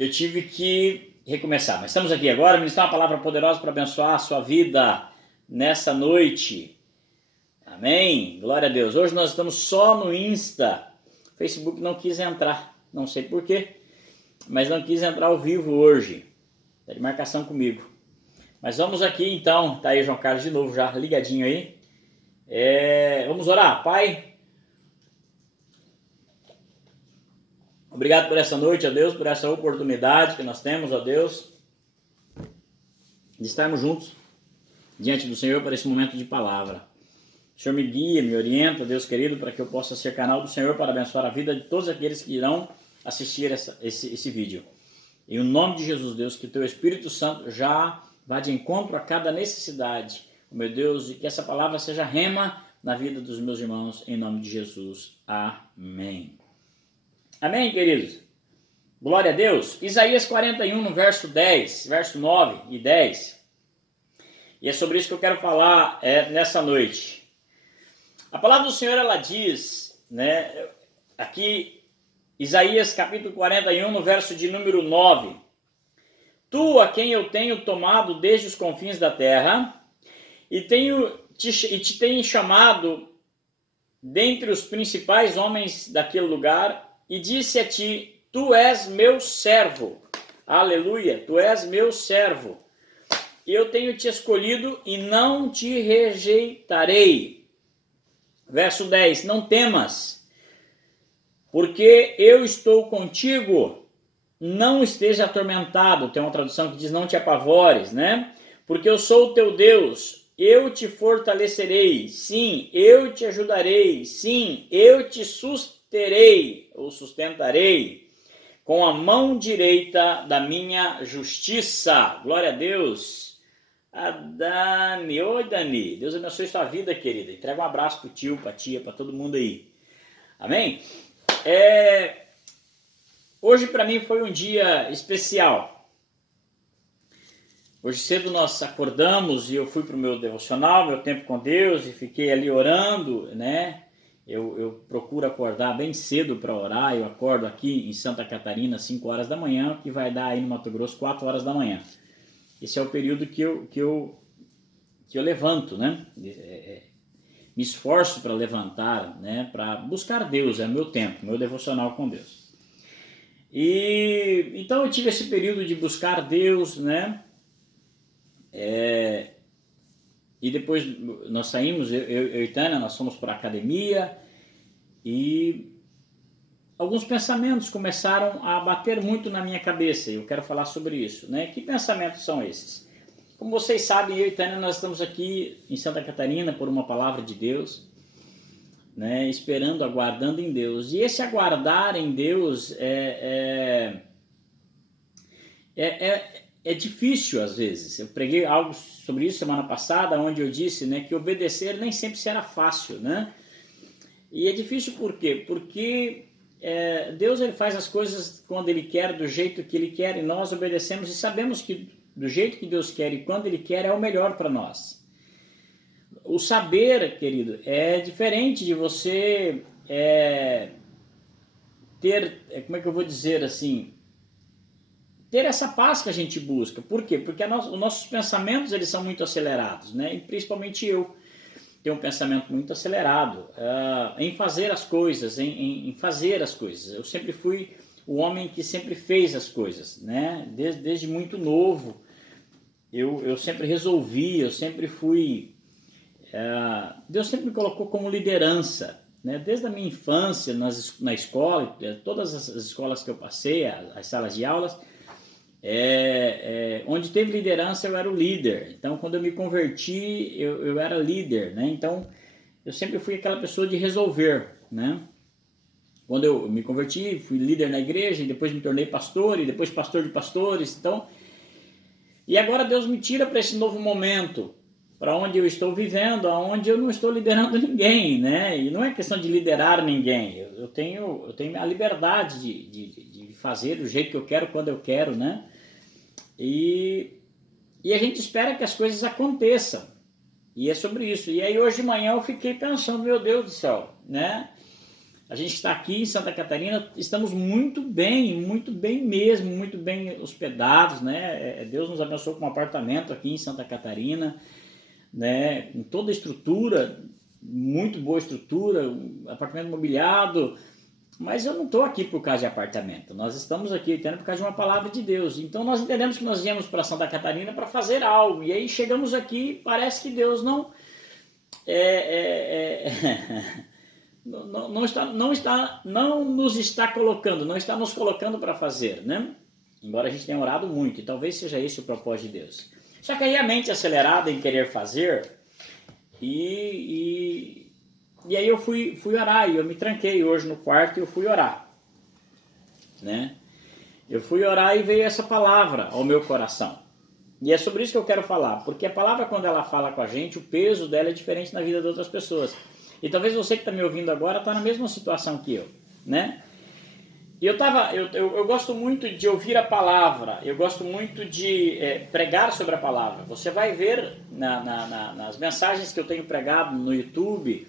eu tive que recomeçar. Mas estamos aqui agora, ministrar uma palavra poderosa para abençoar a sua vida nessa noite. Amém? Glória a Deus. Hoje nós estamos só no Insta. O Facebook não quis entrar, não sei porquê, mas não quis entrar ao vivo hoje. Está de marcação comigo. Mas vamos aqui então, tá aí João Carlos de novo já ligadinho aí. Vamos orar. Pai, obrigado por essa noite, ó Deus, por essa oportunidade que nós temos, ó Deus, de estarmos juntos diante do Senhor para esse momento de palavra. O Senhor me guia, me orienta, Deus querido, para que eu possa ser canal do Senhor para abençoar a vida de todos aqueles que irão assistir esse vídeo. Em o nome de Jesus, Deus, que teu Espírito Santo já vá de encontro a cada necessidade, meu Deus, e que essa palavra seja rema na vida dos meus irmãos, em nome de Jesus. Amém. Amém, queridos? Glória a Deus. Isaías 41, no verso 10, verso 9 e 10. E é sobre isso que eu quero falar nessa noite. A palavra do Senhor, ela diz, né, aqui, Isaías capítulo 41, no verso de número 9. Tu, a quem eu tenho tomado desde os confins da terra, e te tenho chamado dentre os principais homens daquele lugar, e disse a ti, tu és meu servo. Aleluia, tu és meu servo. Eu tenho te escolhido e não te rejeitarei. Verso 10, não temas, porque eu estou contigo. Não esteja atormentado. Tem uma tradução que diz não te apavores, né? Porque eu sou o teu Deus, eu te fortalecerei, sim, eu te ajudarei, sim, eu te susterei ou sustentarei com a mão direita da minha justiça. Glória a Deus. A Dani, oi Dani, Deus abençoe sua vida, querida. Entrega um abraço pro tio, pra tia, pra todo mundo aí. Amém? Hoje para mim foi um dia especial. Hoje cedo nós acordamos e eu fui para o meu devocional, meu tempo com Deus, e fiquei ali orando, né? Eu procuro acordar bem cedo para orar. Eu acordo aqui em Santa Catarina às 5 horas da manhã, que vai dar aí no Mato Grosso 4 horas da manhã. Esse é o período que eu levanto, né? Me esforço para levantar, né? Para buscar Deus, é meu tempo, meu devocional com Deus. E então eu tive esse período de buscar Deus, né? E depois nós saímos, eu e Tânia, nós fomos para a academia e alguns pensamentos começaram a bater muito na minha cabeça e eu quero falar sobre isso, né? Que pensamentos são esses? Como vocês sabem, eu e Tânia, nós estamos aqui em Santa Catarina por uma palavra de Deus, né, esperando, aguardando em Deus. E esse aguardar em Deus é difícil às vezes. Eu preguei algo sobre isso semana passada, onde eu disse, né, que obedecer nem sempre será fácil, né? E é difícil por quê? Porque Deus ele faz as coisas quando Ele quer, do jeito que Ele quer, e nós obedecemos e sabemos que do jeito que Deus quer e quando Ele quer é o melhor para nós. O saber, querido, é diferente de você ter, como é que eu vou dizer assim, ter essa paz que a gente busca. Por quê? Porque os nossos pensamentos eles são muito acelerados, né? E principalmente eu tenho um pensamento muito acelerado em fazer as coisas, em fazer as coisas. Eu sempre fui o homem que sempre fez as coisas, né? Desde muito novo, eu sempre resolvi, eu sempre fui... Deus sempre me colocou como liderança, né? Desde a minha infância, na escola, todas as escolas que eu passei, as salas de aulas, onde teve liderança eu era o líder. Então quando eu me converti eu era líder, né? Então eu sempre fui aquela pessoa de resolver, né? Quando eu me converti, fui líder na igreja e depois me tornei pastor e depois pastor de pastores. Então, e agora Deus me tira para esse novo momento, para onde eu estou vivendo, onde eu não estou liderando ninguém, né? E não é questão de liderar ninguém. Eu tenho a liberdade de fazer do jeito que eu quero, quando eu quero, né? E a gente espera que as coisas aconteçam. E é sobre isso. E aí hoje de manhã eu fiquei pensando, meu Deus do céu, né? A gente está aqui em Santa Catarina, estamos muito bem mesmo, muito bem hospedados, né? Deus nos abençoou com um apartamento aqui em Santa Catarina, né? Com toda a estrutura, muito boa estrutura, um apartamento mobiliado, mas eu não estou aqui por causa de apartamento, nós estamos aqui por causa de uma palavra de Deus. Então nós entendemos que nós viemos para Santa Catarina para fazer algo, e aí chegamos aqui, parece que Deus não nos está colocando para fazer, né? Embora a gente tenha orado muito, e talvez seja esse o propósito de Deus. Só que aí a mente acelerada em querer fazer, e aí eu fui orar, e eu me tranquei hoje no quarto e eu fui orar, né? Eu fui orar e veio essa palavra ao meu coração. E é sobre isso que eu quero falar, porque a palavra, quando ela fala com a gente, o peso dela é diferente na vida de outras pessoas. E talvez você que está me ouvindo agora está na mesma situação que eu, né? E eu gosto muito de ouvir a palavra, eu gosto muito de pregar sobre a palavra. Você vai ver nas mensagens que eu tenho pregado no YouTube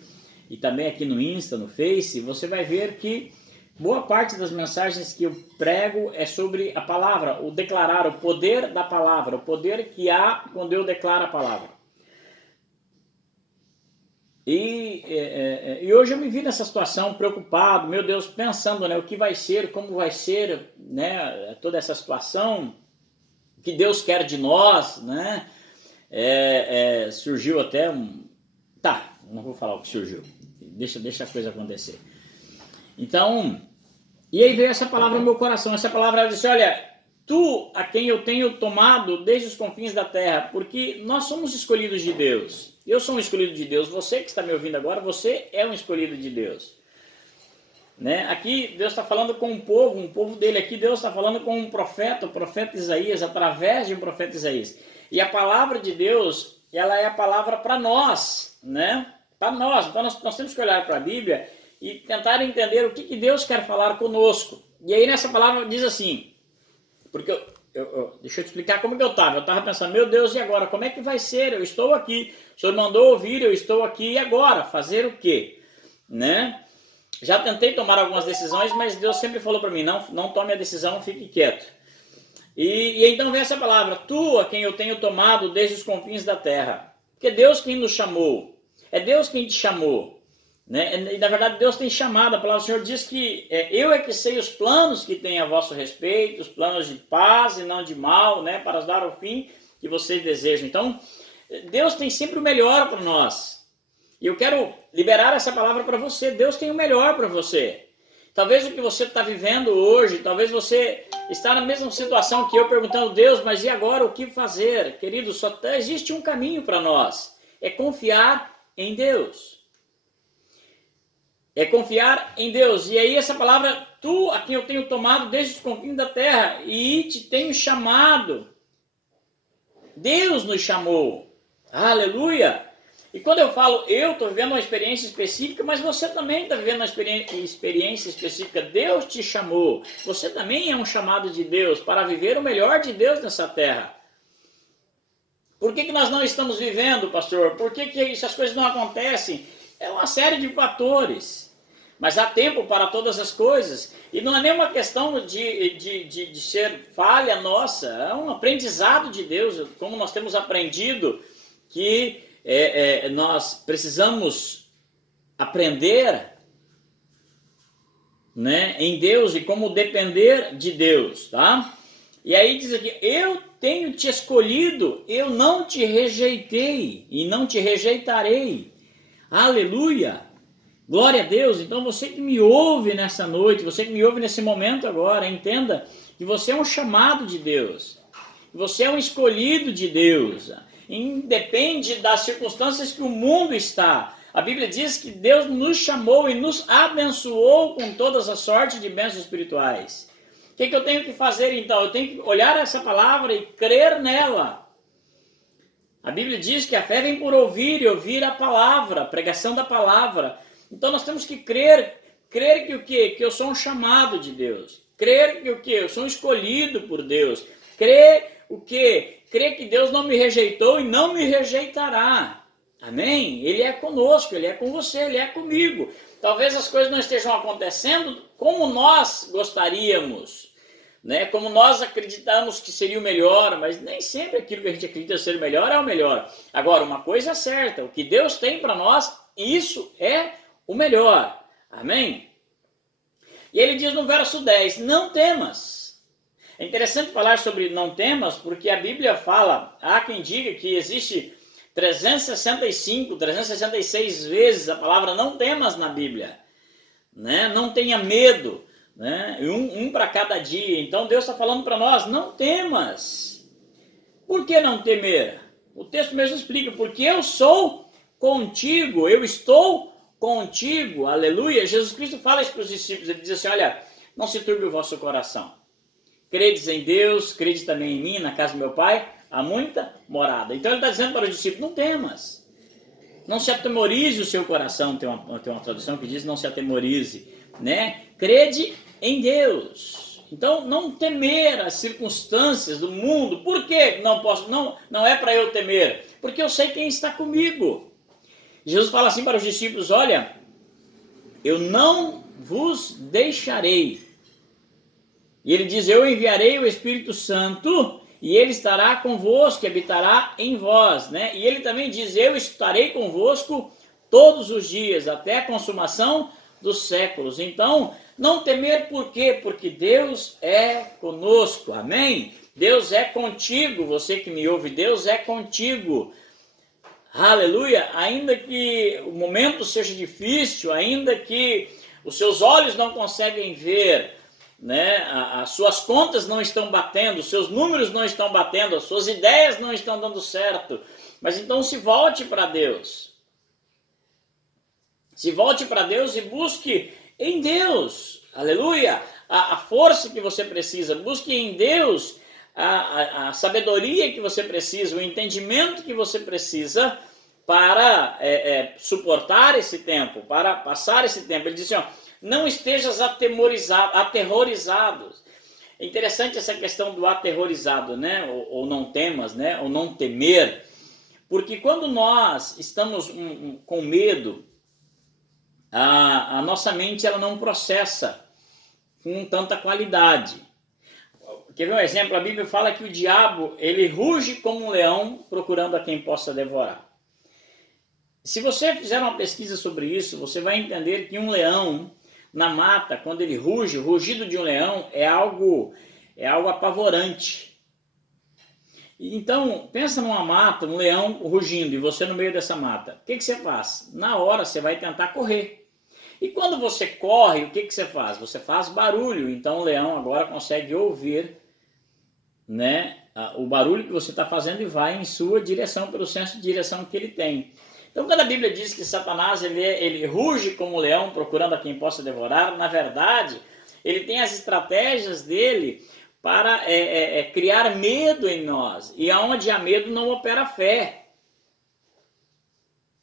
e também aqui no Insta, no Face, você vai ver que boa parte das mensagens que eu prego é sobre a palavra, o declarar, o poder da palavra, o poder que há quando eu declaro a palavra. E hoje eu me vi nessa situação preocupado, meu Deus, pensando, né, o que vai ser, como vai ser, né, toda essa situação, o que Deus quer de nós, né? Surgiu até um... Tá, não vou falar o que surgiu, deixa a coisa acontecer. Então, e aí veio essa palavra no meu coração, essa palavra disse, olha, tu a quem eu tenho tomado desde os confins da terra, porque nós somos escolhidos de Deus. Eu sou um escolhido de Deus, você que está me ouvindo agora, você é um escolhido de Deus. Né? Aqui Deus está falando com um povo dele aqui, Deus está falando com um profeta, o profeta Isaías, através de um profeta Isaías. E a palavra de Deus, ela é a palavra para nós, né? Para nós. Então nós temos que olhar para a Bíblia e tentar entender o que Deus quer falar conosco. E aí nessa palavra diz assim, porque deixa eu te explicar como que eu estava pensando, meu Deus, e agora, como é que vai ser? Eu estou aqui, o Senhor mandou ouvir, eu estou aqui, e agora? Fazer o quê? Né? Já tentei tomar algumas decisões, mas Deus sempre falou para mim, não tome a decisão, fique quieto. E então vem essa palavra, tu a quem eu tenho tomado desde os confins da terra, porque é Deus quem nos chamou, é Deus quem te chamou. Né? E na verdade Deus tem chamado, a palavra do Senhor diz que eu é que sei os planos que tem a vosso respeito, os planos de paz e não de mal, né? Para dar o fim que vocês desejam. Então Deus tem sempre o melhor para nós, e eu quero liberar essa palavra para você. Deus tem o melhor para você. Talvez o que você está vivendo hoje, talvez você está na mesma situação que eu, perguntando, Deus, mas e agora o que fazer? Querido, só existe um caminho para nós, é confiar em Deus. É confiar em Deus. E aí essa palavra, tu a quem eu tenho tomado desde os confins da terra e te tenho chamado. Deus nos chamou. Aleluia! E quando eu falo eu estou vivendo uma experiência específica, mas você também está vivendo uma experiência específica. Deus te chamou. Você também é um chamado de Deus para viver o melhor de Deus nessa terra. Por que nós não estamos vivendo, pastor? Por que essas coisas não acontecem? É uma série de fatores, mas há tempo para todas as coisas, e não é nem uma questão de ser falha nossa, é um aprendizado de Deus, como nós temos aprendido que nós precisamos aprender, né, em Deus e como depender de Deus, tá? E aí diz aqui, eu tenho te escolhido, eu não te rejeitei e não te rejeitarei. Aleluia! Glória a Deus! Então você que me ouve nessa noite, você que me ouve nesse momento agora, entenda que você é um chamado de Deus. Você é um escolhido de Deus. Independe das circunstâncias que o mundo está. A Bíblia diz que Deus nos chamou e nos abençoou com todas as sortes de bênçãos espirituais. O que eu tenho que fazer então? Eu tenho que olhar essa palavra e crer nela. A Bíblia diz que a fé vem por ouvir e ouvir a palavra, a pregação da palavra. Então nós temos que crer que o quê? Que eu sou um chamado de Deus. Crer que o quê? Eu sou um escolhido por Deus. Crer o quê? Crer que Deus não me rejeitou e não me rejeitará. Amém? Ele é conosco, Ele é com você, Ele é comigo. talvez as coisas não estejam acontecendo como nós gostaríamos, né? Como nós acreditamos que seria o melhor, mas nem sempre aquilo que a gente acredita ser o melhor é o melhor. Agora, uma coisa é certa, o que Deus tem para nós, isso é o melhor. Amém? E ele diz no verso 10, não temas. É interessante falar sobre não temas, porque a Bíblia fala, há quem diga que existe 365, 366 vezes a palavra não temas na Bíblia, né? Não tenha medo, né? Um para cada dia. Então Deus está falando para nós, não temas. Por que não temer? O texto mesmo explica, porque eu sou contigo, eu estou contigo, aleluia. Jesus Cristo fala isso para os discípulos, ele diz assim, olha, não se turbe o vosso coração. Credes em Deus, credes também em mim, na casa do meu Pai, há muita morada. Então ele está dizendo para os discípulos, não temas. Não se atemorize o seu coração, tem uma tradução que diz não se atemorize, né? Crede em Deus. Então não temer as circunstâncias do mundo. Por que não é para eu temer? Porque eu sei quem está comigo. Jesus fala assim para os discípulos, olha, eu não vos deixarei. E ele diz, eu enviarei o Espírito Santo e ele estará convosco, habitará em vós, né? E ele também diz, eu estarei convosco todos os dias, até a consumação dos séculos. Então, não temer por quê? Porque Deus é conosco, amém? Deus é contigo, você que me ouve, Deus é contigo. Aleluia! Ainda que o momento seja difícil, ainda que os seus olhos não conseguem ver, né? As suas contas não estão batendo, os seus números não estão batendo, as suas ideias não estão dando certo. Mas então se volte para Deus. Se volte para Deus e busque em Deus, aleluia, a força que você precisa. Busque em Deus a sabedoria que você precisa, o entendimento que você precisa para suportar esse tempo, para passar esse tempo. Ele diz assim, ó, não estejas aterrorizado. É interessante essa questão do aterrorizado, né? Ou não temas, né? Ou não temer. Porque quando nós estamos com medo, a nossa mente ela não processa com tanta qualidade. Quer ver um exemplo? A Bíblia fala que o diabo, ele ruge como um leão procurando a quem possa devorar. Se você fizer uma pesquisa sobre isso, você vai entender que um leão na mata, quando ele ruge, o rugido de um leão é algo apavorante. Então, pensa numa mata, um leão rugindo e você no meio dessa mata. O que você faz? Na hora você vai tentar correr. E quando você corre, o que você faz? Você faz barulho. Então o leão agora consegue ouvir, né, o barulho que você está fazendo e vai em sua direção, pelo senso de direção que ele tem. Então, quando a Bíblia diz que Satanás ele ruge como um leão procurando a quem possa devorar, na verdade, ele tem as estratégias dele para criar medo em nós. E aonde há medo não opera fé.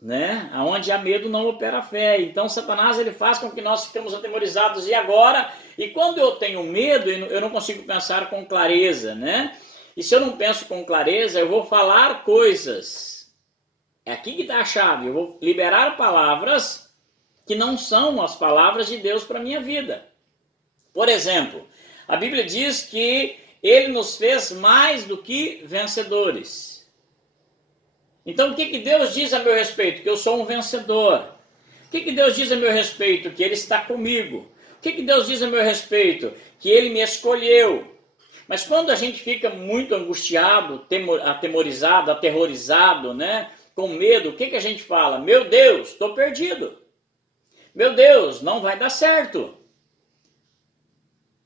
Né? Aonde há medo não opera fé. Então, Satanás ele faz com que nós ficamos atemorizados. E agora? E quando eu tenho medo, eu não consigo pensar com clareza, né? E se eu não penso com clareza, eu vou falar coisas. É aqui que está a chave. Eu vou liberar palavras que não são as palavras de Deus para a minha vida. Por exemplo, a Bíblia diz que ele nos fez mais do que vencedores. Então, o que Deus diz a meu respeito? Que eu sou um vencedor. O que Deus diz a meu respeito? Que Ele está comigo. O que Deus diz a meu respeito? Que Ele me escolheu. Mas quando a gente fica muito angustiado, atemorizado, aterrorizado, né? Com medo, o que a gente fala? Meu Deus, estou perdido. Meu Deus, não vai dar certo.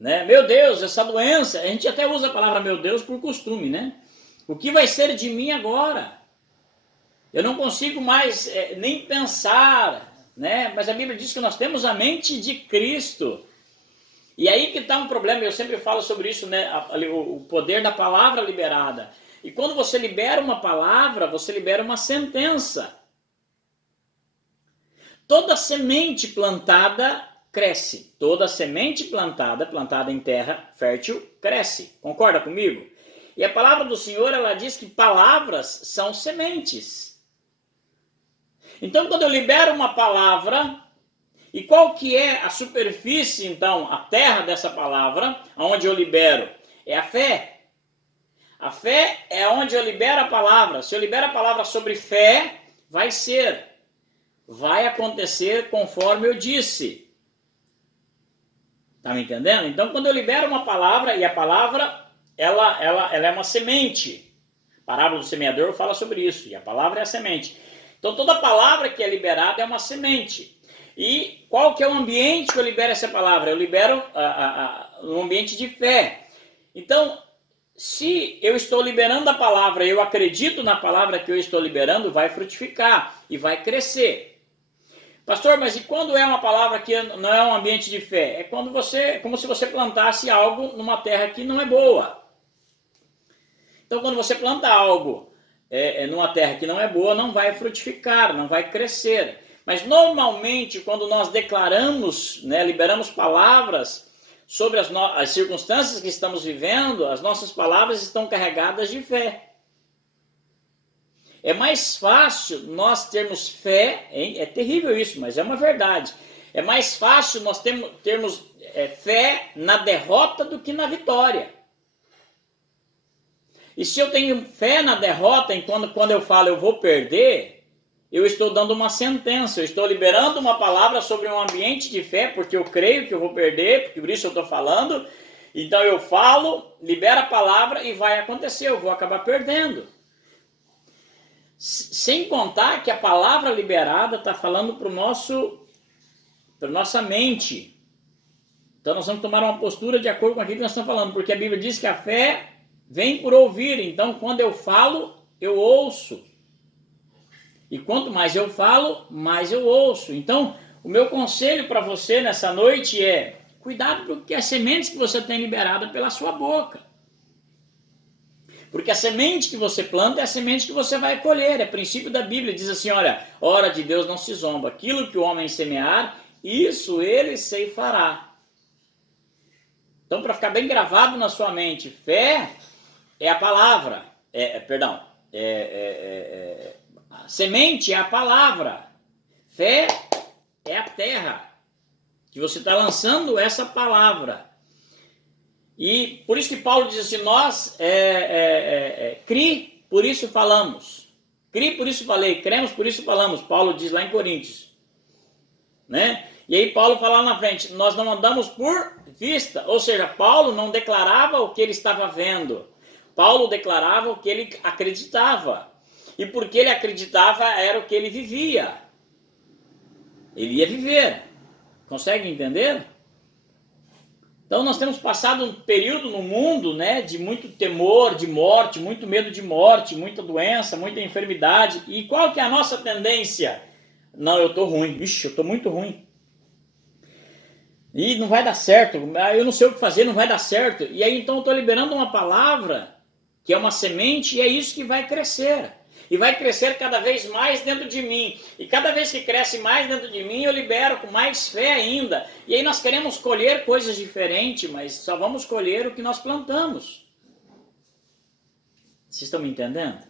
Né? Meu Deus, essa doença, a gente até usa a palavra meu Deus por costume, né? O que vai ser de mim agora? Eu não consigo mais nem pensar, né? Mas a Bíblia diz que nós temos a mente de Cristo. E aí que está um problema, eu sempre falo sobre isso, né? O poder da palavra liberada. E quando você libera uma palavra, você libera uma sentença. Toda semente plantada cresce. Toda semente plantada em terra fértil, cresce. Concorda comigo? E a palavra do Senhor, ela diz que palavras são sementes. Então, quando eu libero uma palavra E qual que é a superfície, então, a terra dessa palavra, onde eu libero? É a fé. A fé é onde eu libero a palavra. Se eu libero a palavra sobre fé, vai ser. Vai acontecer conforme eu disse. Tá me entendendo? Então, quando eu libero uma palavra, e a palavra, ela é uma semente. A parábola do semeador fala sobre isso, e a palavra é a semente. Então, toda palavra que é liberada é uma semente. E qual que é o ambiente que eu libero essa palavra? Eu libero um ambiente de fé. Então, se eu estou liberando a palavra, eu acredito na palavra que eu estou liberando, vai frutificar e vai crescer. Pastor, mas e quando é uma palavra que não é um ambiente de fé? É quando como se você plantasse algo numa terra que não é boa. Então, quando você planta algo numa terra que não é boa, não vai frutificar, não vai crescer. Mas normalmente, quando nós declaramos, né, liberamos palavras sobre as circunstâncias que estamos vivendo, as nossas palavras estão carregadas de fé. É mais fácil nós termos fé, hein? É terrível isso, mas é uma verdade. É mais fácil nós termos fé na derrota do que na vitória. E se eu tenho fé na derrota, quando eu falo eu vou perder, eu estou dando uma sentença, eu estou liberando uma palavra sobre um ambiente de fé, porque eu creio que eu vou perder, porque por isso eu estou falando. Então eu falo, libero a palavra e vai acontecer, eu vou acabar perdendo. Sem contar que a palavra liberada está falando para nossa mente. Então nós vamos tomar uma postura de acordo com aquilo que nós estamos falando, porque a Bíblia diz que a fé vem por ouvir. Então quando eu falo, eu ouço. E quanto mais eu falo, mais eu ouço. Então o meu conselho para você nessa noite é: cuidado porque as sementes que você tem liberada pela sua boca. Porque a semente que você planta é a semente que você vai colher. É princípio da Bíblia. Diz assim, olha, hora de Deus não se zomba. Aquilo que o homem semear, isso ele ceifará. Então, para ficar bem gravado na sua mente, fé é a palavra. A semente é a palavra. Fé é a terra. Que você está lançando essa palavra. E por isso que Paulo diz assim, nós cri, por isso falamos. Cri, por isso falei. Cremos, por isso falamos. Paulo diz lá em Coríntios. Né? E aí Paulo fala lá na frente, nós não andamos por vista. Ou seja, Paulo não declarava o que ele estava vendo. Paulo declarava o que ele acreditava. E porque ele acreditava era o que ele vivia. Ele ia viver. Consegue entender? Então nós temos passado um período no mundo, né, de muito temor, de morte, muito medo de morte, muita doença, muita enfermidade. E qual que é a nossa tendência? Não, eu tô ruim. Ixi, eu tô muito ruim. E não vai dar certo. Eu não sei o que fazer, não vai dar certo. E aí então eu tô liberando uma palavra, que é uma semente, e é isso que vai crescer. E vai crescer cada vez mais dentro de mim. E cada vez que cresce mais dentro de mim, eu libero com mais fé ainda. E aí nós queremos colher coisas diferentes, mas só vamos colher o que nós plantamos. Vocês estão me entendendo?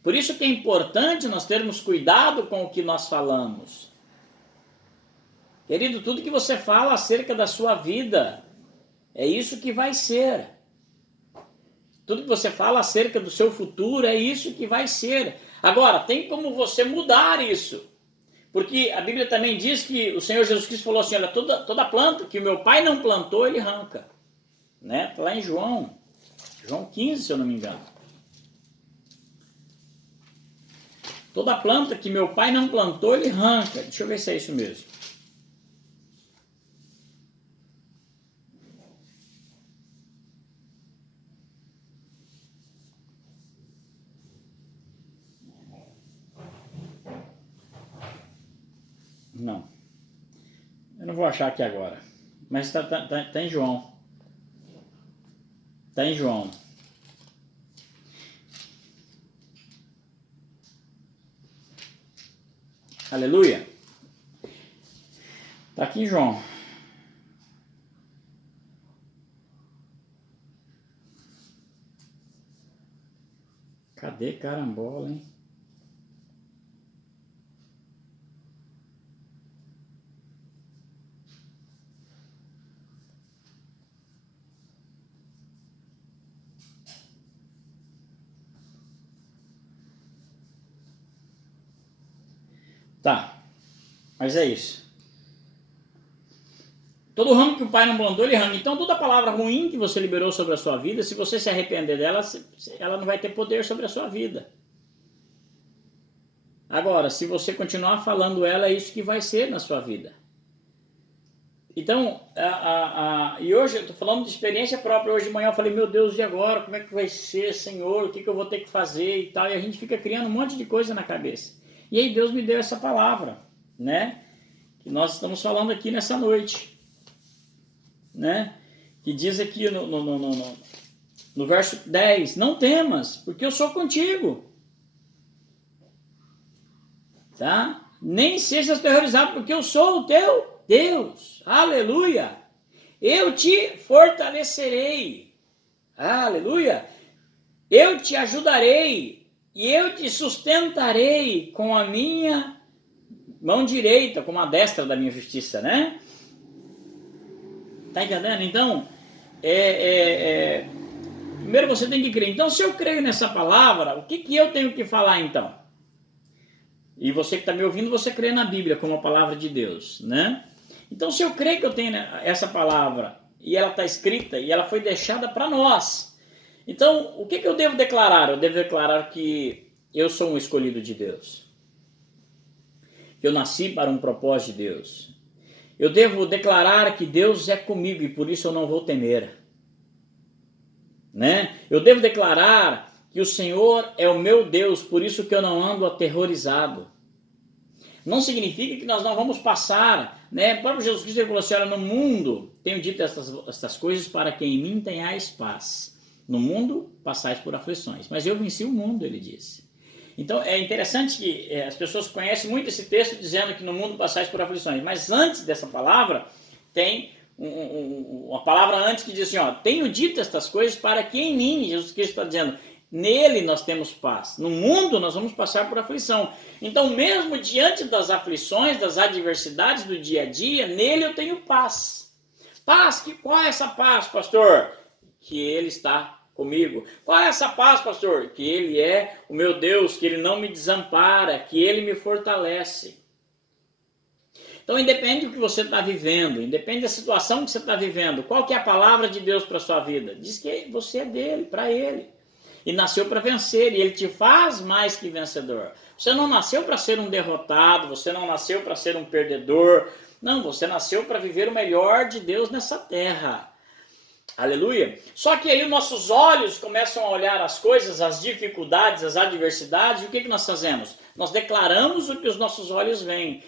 Por isso que é importante nós termos cuidado com o que nós falamos. Querido, tudo que você fala acerca da sua vida, é isso que vai ser. Tudo que você fala acerca do seu futuro, é isso que vai ser. Agora, tem como você mudar isso. Porque a Bíblia também diz que o Senhor Jesus Cristo falou assim, olha, toda planta que o meu pai não plantou, ele arranca. Né? Está lá em João 15, se eu não me engano. Toda planta que meu pai não plantou, ele arranca. Deixa eu ver se é isso mesmo. Não. Eu não vou achar aqui agora. Mas tá em João. Está em João. Aleluia. Está aqui em João. Cadê carambola, hein? Tá, mas é isso. Todo ramo que o Pai não plantou, ele arranca. Então, toda palavra ruim que você liberou sobre a sua vida, se você se arrepender dela, ela não vai ter poder sobre a sua vida. Agora, se você continuar falando ela, é isso que vai ser na sua vida. Então, e hoje eu estou falando de experiência própria. Hoje de manhã eu falei, meu Deus, e agora? Como é que vai ser, Senhor? O que eu vou ter que fazer e tal? E a gente fica criando um monte de coisa na cabeça. E aí Deus me deu essa palavra, né? Que nós estamos falando aqui nessa noite, né? Que diz aqui no verso 10, não temas, porque eu sou contigo. Tá? Nem sejas aterrorizado, porque eu sou o teu Deus. Aleluia! Eu te fortalecerei. Aleluia! Eu te ajudarei e eu te sustentarei com a minha mão direita, com a destra da minha justiça, né? Tá entendendo? Então, primeiro você tem que crer. Então, se eu creio nessa palavra, o que eu tenho que falar então? E você que está me ouvindo, você crê na Bíblia como a palavra de Deus, né? Então, se eu creio que eu tenho essa palavra e ela está escrita e ela foi deixada para nós, então, o que eu devo declarar? Eu devo declarar que eu sou um escolhido de Deus. Eu nasci para um propósito de Deus. Eu devo declarar que Deus é comigo e por isso eu não vou temer, né? Eu devo declarar que o Senhor é o meu Deus, por isso que eu não ando aterrorizado. Não significa que nós não vamos passar, né? O próprio Jesus Cristo falou assim, olha, no mundo tenho dito estas coisas para que em mim tenhais paz. No mundo passais por aflições, mas eu venci o mundo, ele disse. Então é interessante que as pessoas conhecem muito esse texto dizendo que no mundo passais por aflições, mas antes dessa palavra tem uma palavra antes que diz assim, ó, tenho dito estas coisas para que em mim, Jesus Cristo está dizendo, nele nós temos paz. No mundo nós vamos passar por aflição. Então mesmo diante das aflições, das adversidades do dia a dia, nele eu tenho paz. Paz, qual é essa paz, pastor? Que ele está comigo. Qual é essa paz, pastor? Que ele é o meu Deus, que ele não me desampara, que ele me fortalece. Então, independe do que você está vivendo, independe da situação que você está vivendo, qual que é a palavra de Deus para a sua vida? Diz que você é dele, para ele. E nasceu para vencer, e ele te faz mais que vencedor. Você não nasceu para ser um derrotado, você não nasceu para ser um perdedor. Não, você nasceu para viver o melhor de Deus nessa terra. Aleluia. Só que aí os nossos olhos começam a olhar as coisas, as dificuldades, as adversidades, e o que nós fazemos? Nós declaramos o que os nossos olhos veem.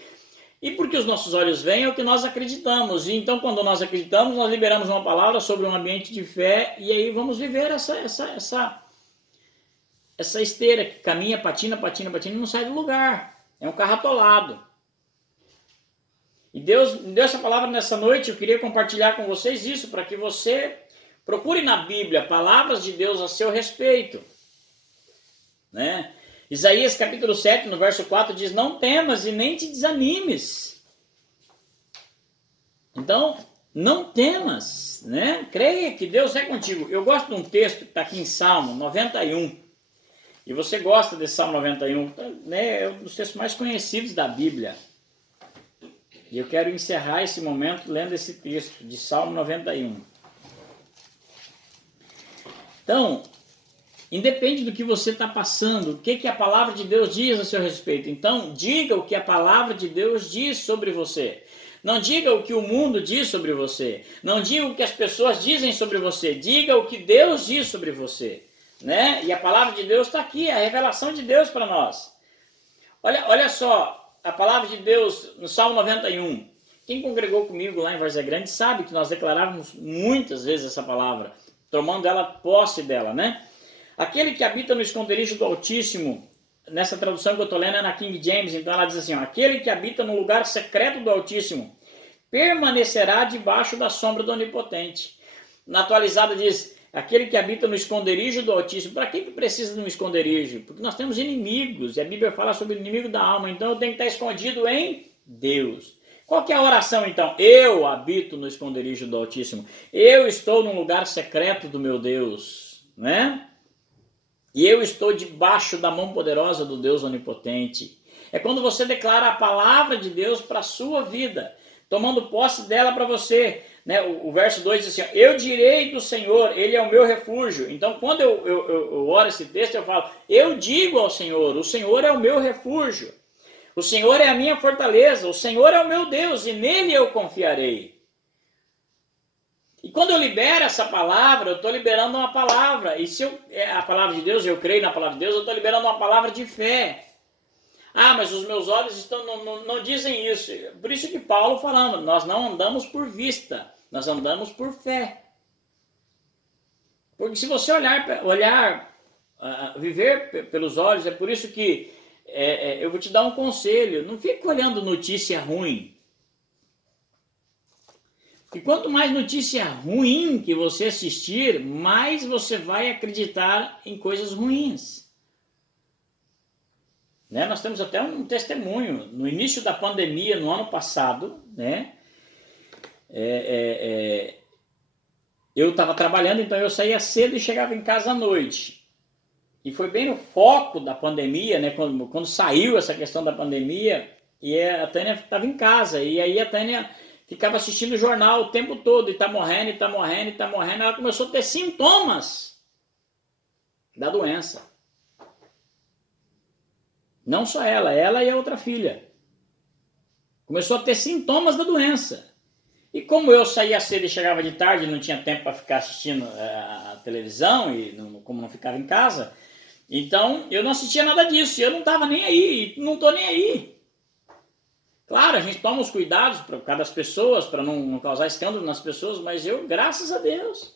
E porque os nossos olhos veem é o que nós acreditamos. E então, quando nós acreditamos, nós liberamos uma palavra sobre um ambiente de fé, e aí vamos viver essa esteira que caminha, patina, e não sai do lugar. É um carro atolado. E Deus me deu essa palavra nessa noite, eu queria compartilhar com vocês isso, para que você procure na Bíblia palavras de Deus a seu respeito, né? Isaías capítulo 7, no verso 4, diz, não temas e nem te desanimes. Então, não temas, né? Creia que Deus é contigo. Eu gosto de um texto que está aqui em Salmo 91, e você gosta desse Salmo 91, né? É um dos textos mais conhecidos da Bíblia. E eu quero encerrar esse momento lendo esse texto de Salmo 91. Então, independe do que você está passando, o que a palavra de Deus diz a seu respeito. Então, diga o que a palavra de Deus diz sobre você. Não diga o que o mundo diz sobre você. Não diga o que as pessoas dizem sobre você. Diga o que Deus diz sobre você, né? E a palavra de Deus está aqui, a revelação de Deus para nós. Olha só. A palavra de Deus no Salmo 91. Quem congregou comigo lá em Várzea Grande sabe que nós declarávamos muitas vezes essa palavra, tomando ela posse dela, né? Aquele que habita no esconderijo do Altíssimo, nessa tradução que eu estou lendo é na King James, então ela diz assim, ó, aquele que habita no lugar secreto do Altíssimo permanecerá debaixo da sombra do Onipotente. Na atualizada diz, aquele que habita no esconderijo do Altíssimo. Para que precisa de um esconderijo? Porque nós temos inimigos, e a Bíblia fala sobre o inimigo da alma, então eu tenho que estar escondido em Deus. Qual que é a oração então? Eu habito no esconderijo do Altíssimo. Eu estou num lugar secreto do meu Deus, né? E eu estou debaixo da mão poderosa do Deus Onipotente. É quando você declara a palavra de Deus para a sua vida, tomando posse dela para você. Né? O verso 2 diz assim, eu direi do Senhor, Ele é o meu refúgio. Então, quando eu oro esse texto, eu falo, eu digo ao Senhor, o Senhor é o meu refúgio. O Senhor é a minha fortaleza, o Senhor é o meu Deus, e nele eu confiarei. E quando eu libero essa palavra, eu estou liberando uma palavra. E se a palavra de Deus, eu creio na palavra de Deus, eu estou liberando uma palavra de fé. Ah, mas os meus olhos não dizem isso. Por isso que Paulo falando, nós não andamos por vista, nós andamos por fé. Porque se você viver pelos olhos, é por isso que eu vou te dar um conselho, não fique olhando notícia ruim. E quanto mais notícia ruim que você assistir, mais você vai acreditar em coisas ruins. Né? Nós temos até um testemunho. No início da pandemia, no ano passado, né? Eu estava trabalhando, então eu saía cedo e chegava em casa à noite. E foi bem no foco da pandemia, né? Quando saiu essa questão da pandemia, e a Tânia estava em casa. E aí a Tânia ficava assistindo o jornal o tempo todo, e tá morrendo, e tá morrendo, e tá morrendo. Ela começou a ter sintomas da doença. Não só ela e a outra filha. Começou a ter sintomas da doença. E como eu saía cedo e chegava de tarde, não tinha tempo para ficar assistindo a televisão, e como não ficava em casa, então eu não assistia nada disso, eu não estava nem aí, não estou nem aí. Claro, a gente toma os cuidados para cada das pessoas, para não causar escândalo nas pessoas, mas eu, graças a Deus,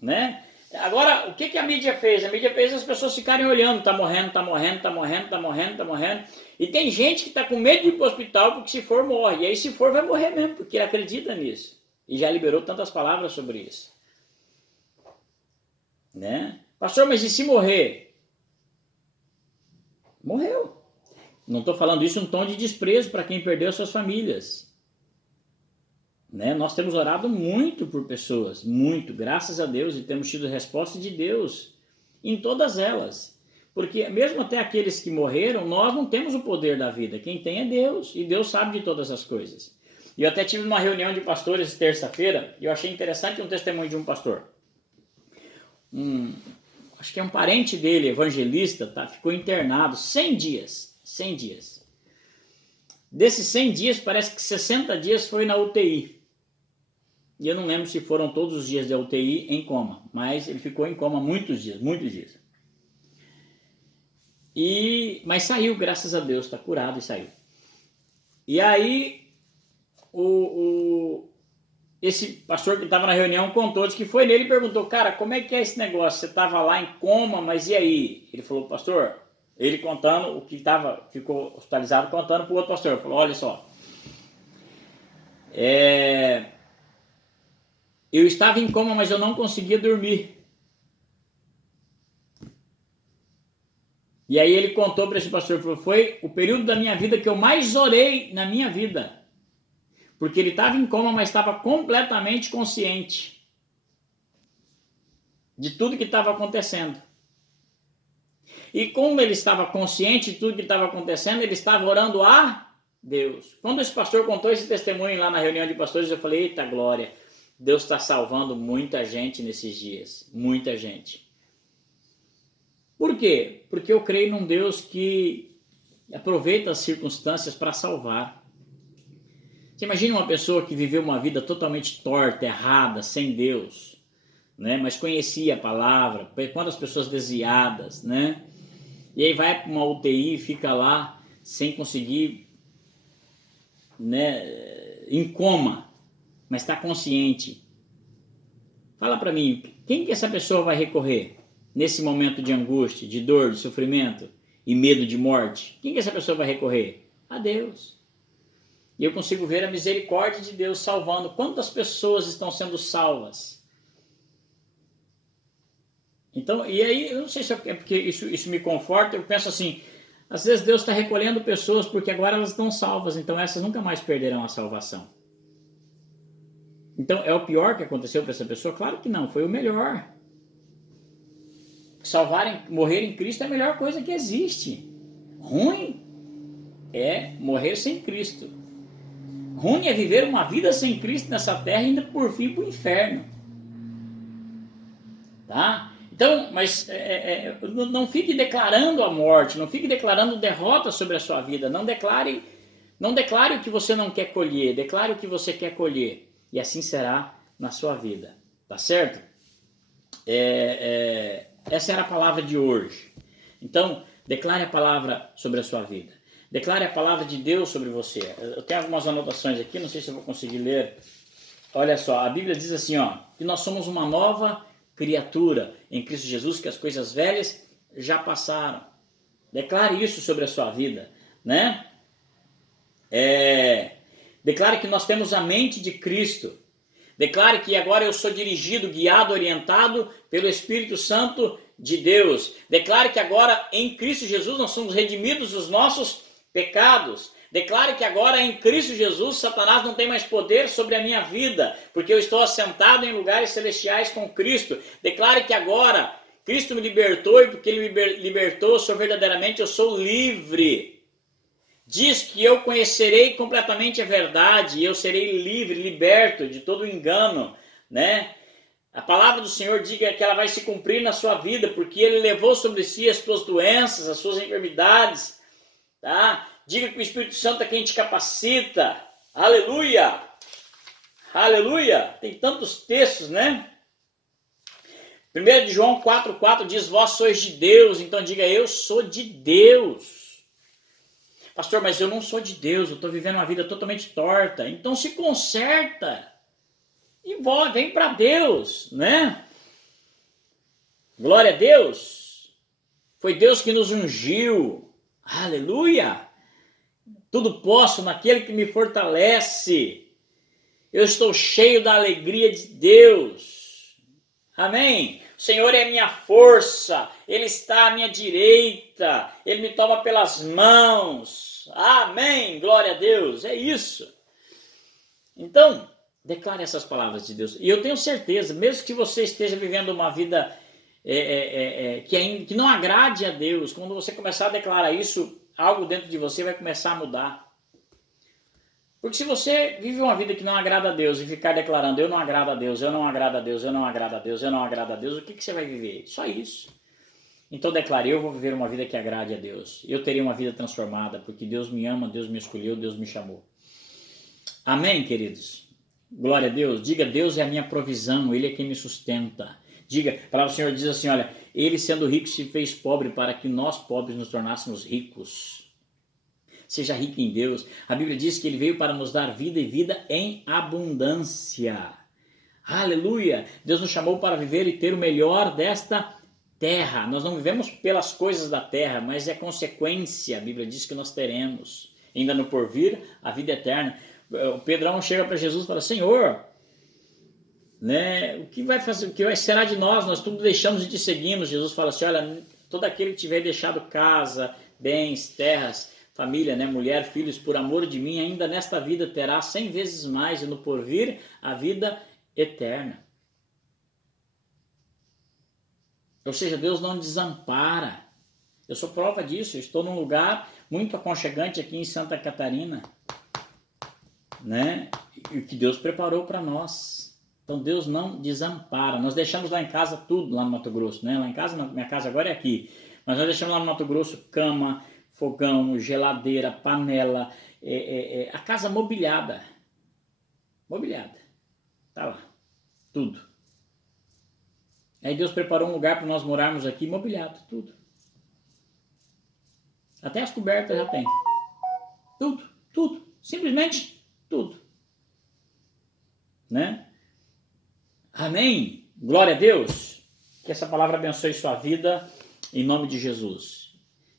né? Agora, o que a mídia fez? A mídia fez as pessoas ficarem olhando, tá morrendo, tá morrendo, tá morrendo, tá morrendo, tá morrendo. E tem gente que tá com medo de ir para o hospital porque se for, morre. E aí se for, vai morrer mesmo, porque acredita nisso. E já liberou tantas palavras sobre isso. Né? Pastor, mas e se morrer? Morreu. Não estou falando isso em um tom de desprezo para quem perdeu suas famílias. Né? Nós temos orado muito por pessoas, muito, graças a Deus, e temos tido resposta de Deus em todas elas. Porque mesmo até aqueles que morreram, nós não temos o poder da vida. Quem tem é Deus, e Deus sabe de todas as coisas. E eu até tive uma reunião de pastores terça-feira, e eu achei interessante um testemunho de um pastor. Acho que é um parente dele, evangelista, tá? Ficou internado 100 dias. 100 dias. Desses 100 dias, parece que 60 dias foi na UTI. E eu não lembro se foram todos os dias da UTI em coma, mas ele ficou em coma muitos dias, muitos dias. Mas saiu, graças a Deus, está curado e saiu. E aí, esse pastor que estava na reunião contou, disse que foi nele e perguntou, cara, como é que é esse negócio? Você estava lá em coma, mas e aí? Ele falou, pastor, ele contando o que ficou hospitalizado, contando para o outro pastor. Ele falou, olha só, eu estava em coma, mas eu não conseguia dormir. E aí ele contou para esse pastor, falou, foi o período da minha vida que eu mais orei na minha vida. Porque ele estava em coma, mas estava completamente consciente de tudo que estava acontecendo. E como ele estava consciente de tudo que estava acontecendo, ele estava orando a Deus. Quando esse pastor contou esse testemunho lá na reunião de pastores, eu falei, eita glória, Deus está salvando muita gente nesses dias, muita gente. Por quê? Porque eu creio num Deus que aproveita as circunstâncias para salvar. Você imagina uma pessoa que viveu uma vida totalmente torta, errada, sem Deus, né? Mas conhecia a palavra, quantas pessoas desviadas, né? E aí vai para uma UTI e fica lá sem conseguir, né? Em coma, mas está consciente. Fala para mim, quem que essa pessoa vai recorrer nesse momento de angústia, de dor, de sofrimento e medo de morte? Quem que essa pessoa vai recorrer? A Deus. E eu consigo ver a misericórdia de Deus salvando. Quantas pessoas estão sendo salvas? Então, e aí, eu não sei se é porque isso me conforta, eu penso assim, às vezes Deus está recolhendo pessoas porque agora elas estão salvas, então essas nunca mais perderão a salvação. Então, é o pior que aconteceu para essa pessoa? Claro que não, foi o melhor. Morrer em Cristo é a melhor coisa que existe. Ruim é morrer sem Cristo. Ruim é viver uma vida sem Cristo nessa terra e ainda por fim para o inferno. Tá? Então, mas não fique declarando a morte, não fique declarando derrota sobre a sua vida. Não declare o que você não quer colher, declare o que você quer colher. E assim será na sua vida. Tá certo? Essa era a palavra de hoje. Então, declare a palavra sobre a sua vida. Declare a palavra de Deus sobre você. Eu tenho algumas anotações aqui, não sei se eu vou conseguir ler. Olha só, a Bíblia diz assim, ó, que nós somos uma nova criatura em Cristo Jesus, que as coisas velhas já passaram. Declare isso sobre a sua vida, né? Declare que nós temos a mente de Cristo. Declare que agora eu sou dirigido, guiado, orientado pelo Espírito Santo de Deus. Declare que agora em Cristo Jesus nós somos redimidos dos nossos pecados. Declare que agora em Cristo Jesus Satanás não tem mais poder sobre a minha vida, porque eu estou assentado em lugares celestiais com Cristo. Declare que agora Cristo me libertou e porque Ele me libertou, verdadeiramente eu sou livre. Diz que eu conhecerei completamente a verdade e eu serei livre, liberto de todo engano, né? A palavra do Senhor diga que ela vai se cumprir na sua vida, porque Ele levou sobre si as suas doenças, as suas enfermidades, tá? Diga que o Espírito Santo é quem te capacita. Aleluia! Aleluia! Tem tantos textos, né? 1 João 4,4 diz, vós sois de Deus, então diga, eu sou de Deus. Pastor, mas eu não sou de Deus, eu estou vivendo uma vida totalmente torta. Então se conserta e vem para Deus, né? Glória a Deus. Foi Deus que nos ungiu. Aleluia. Tudo posso naquele que me fortalece. Eu estou cheio da alegria de Deus. Amém? O Senhor é a minha força, Ele está à minha direita, Ele me toma pelas mãos. Amém, glória a Deus, é isso. Então, declare essas palavras de Deus. E eu tenho certeza, mesmo que você esteja vivendo uma vida que não agrade a Deus, quando você começar a declarar isso, algo dentro de você vai começar a mudar. Porque se você vive uma vida que não agrada a Deus e ficar declarando, eu não agrado a Deus, eu não agrado a Deus, eu não agrado a Deus, eu não agrado a Deus, o que você vai viver? Só isso. Então declare, eu vou viver uma vida que agrade a Deus. Eu terei uma vida transformada, porque Deus me ama, Deus me escolheu, Deus me chamou. Amém, queridos? Glória a Deus. Diga, Deus é a minha provisão, Ele é quem me sustenta. Diga, a palavra do Senhor diz assim, olha, Ele sendo rico se fez pobre para que nós pobres nos tornássemos ricos. Seja rico em Deus. A Bíblia diz que Ele veio para nos dar vida e vida em abundância. Aleluia! Deus nos chamou para viver e ter o melhor desta terra. Nós não vivemos pelas coisas da terra, mas é consequência. A Bíblia diz que nós teremos, ainda no porvir, a vida eterna. O Pedrão chega para Jesus e fala, Senhor, né, o que vai fazer, será de nós? Nós tudo deixamos e te seguimos. Jesus fala assim, olha, todo aquele que tiver deixado casa, bens, terras, família, né, mulher, filhos, por amor de mim, ainda nesta vida terá 100 vezes mais, e no porvir a vida eterna. Ou seja, Deus não desampara. Eu sou prova disso, eu estou num lugar muito aconchegante aqui em Santa Catarina, né, e o que Deus preparou para nós. Então Deus não desampara. Nós deixamos lá em casa tudo, lá no Mato Grosso, né, lá em casa, minha casa agora é aqui, mas nós deixamos lá no Mato Grosso cama, fogão, geladeira, panela, a casa mobiliada. Mobiliada. Tá lá. Tudo. Aí Deus preparou um lugar para nós morarmos aqui mobiliado. Tudo. Até as cobertas já tem. Tudo. Tudo. Simplesmente tudo. Né? Amém? Glória a Deus. Que essa palavra abençoe sua vida em nome de Jesus.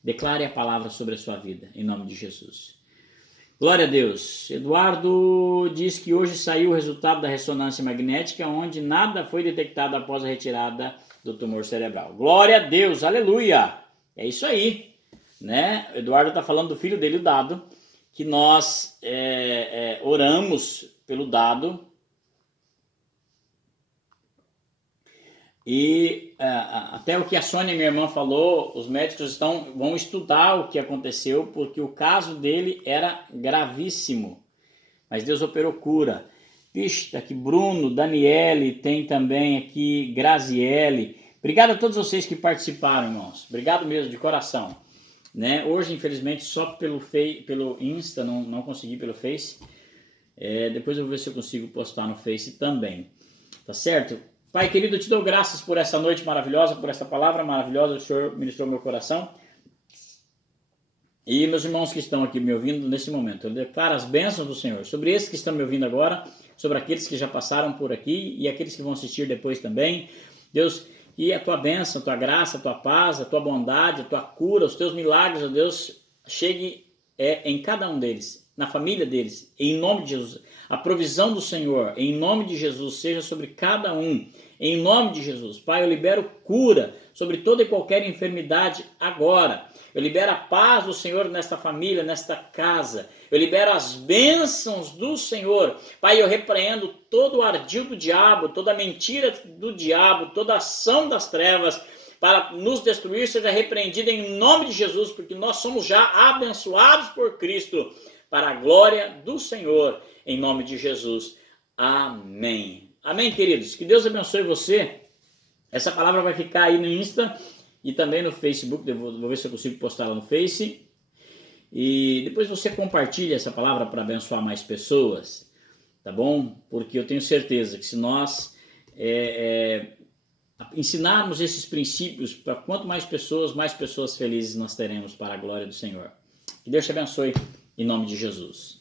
Declare a palavra sobre a sua vida, em nome de Jesus. Glória a Deus. Eduardo diz que hoje saiu o resultado da ressonância magnética, onde nada foi detectado após a retirada do tumor cerebral. Glória a Deus, aleluia. É isso aí, né? Eduardo está falando do filho dele, o Dado, que nós oramos pelo Dado. E até o que a Sônia, minha irmã, falou, os médicos vão estudar o que aconteceu, porque o caso dele era gravíssimo. Mas Deus operou cura. Vixe, tá aqui Bruno, Daniele, tem também aqui Graziele. Obrigado a todos vocês que participaram, irmãos. Obrigado mesmo, de coração. Né? Hoje, infelizmente, só pelo Insta, não consegui pelo Face. Depois eu vou ver se eu consigo postar no Face também. Tá certo? Pai querido, eu te dou graças por essa noite maravilhosa, por essa palavra maravilhosa. O Senhor ministrou meu coração. E meus irmãos que estão aqui me ouvindo nesse momento, eu declaro as bênçãos do Senhor sobre esses que estão me ouvindo agora, sobre aqueles que já passaram por aqui e aqueles que vão assistir depois também. Deus, que a tua bênção, a tua graça, a tua paz, a tua bondade, a tua cura, os teus milagres, ó Deus, chegue em cada um deles, na família deles, em nome de Jesus. A provisão do Senhor, em nome de Jesus, seja sobre cada um, em nome de Jesus. Pai, eu libero cura sobre toda e qualquer enfermidade agora. Eu libero a paz do Senhor nesta família, nesta casa. Eu libero as bênçãos do Senhor. Pai, eu repreendo todo o ardil do diabo, toda a mentira do diabo, toda a ação das trevas para nos destruir, seja repreendida em nome de Jesus, porque nós somos já abençoados por Cristo, para a glória do Senhor, em nome de Jesus. Amém. Amém, queridos. Que Deus abençoe você. Essa palavra vai ficar aí no Insta e também no Facebook. Vou ver se eu consigo postar lá no Face. E depois você compartilha essa palavra para abençoar mais pessoas, tá bom? Porque eu tenho certeza que se nós ensinarmos esses princípios para quanto mais pessoas felizes nós teremos para a glória do Senhor. Que Deus te abençoe em nome de Jesus.